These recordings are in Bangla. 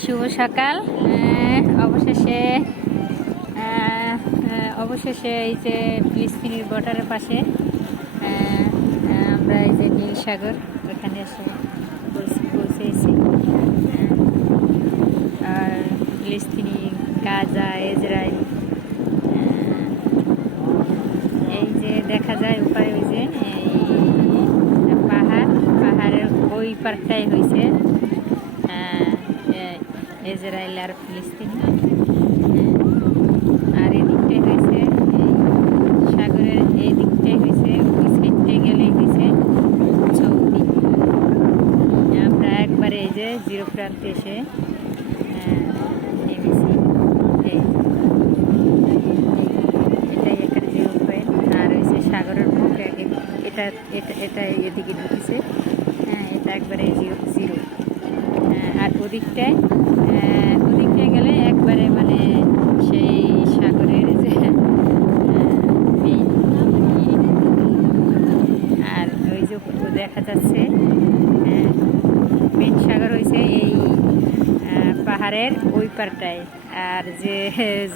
শুভ সকাল। অবশেষে এই যে ফিলিস্তিনির বর্ডারের পাশে আমরা এই যে নীল সাগর ওখানে এসে পৌঁছেছি। আর ফিলিস্তিনি, গাজা, ইসরায়েল, এই যে দেখা যায় উপায়, ওই যে পাহাড়ের ওই পারটাই হয়েছে ইসরায়েল আর ফিলিস্তিনি, আর এদিকটাই হয়েছে সাগরের, এই দিকটাই হয়েছে, ওই সাইডটাই গেলেই হয়েছে সৌদি। আমরা একবারে এই যে জিরো প্রান্তে এসে নেমেছি। এটাই এখানে জিরো পয়েন্ট, আর হয়েছে সাগরের মুখ এটা এটা এটা এদিকে ঢুকেছে। এটা একবারে জিরো। আর ওদিকটায় গেলে একবারে মানে সেই সাগরের যে আর ওই যে দেখা যাচ্ছে মেন সাগর হয়েছে এই পাহাড়ের ওই পারটায়। আর যে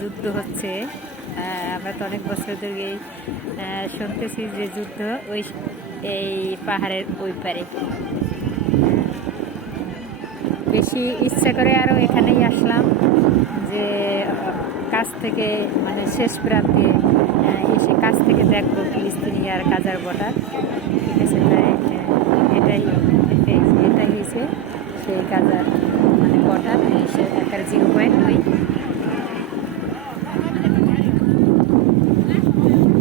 যুদ্ধ হচ্ছে, আমরা তো অনেক বছর ধরে শুনতেছি যে যুদ্ধ ওই এই পাহাড়ের ওই পারে। বেশি ইচ্ছা করে আরও এখানেই আসলাম, যে কাছ থেকে মানে শেষ প্রান্তে এসে কাছ থেকে দেখবো ফিলিস্তিনি আর গাজার বর্ডার। ঠিক আছে, তাই এটাই হয়েছে সেই গাজার মানে বর্ডার, সে একার জিরো পয়েন্ট ওই।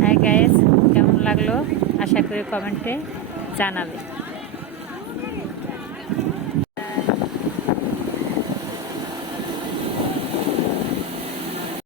হ্যাঁ গাইস, কেমন লাগলো আশা করি কমেন্টে জানাবে।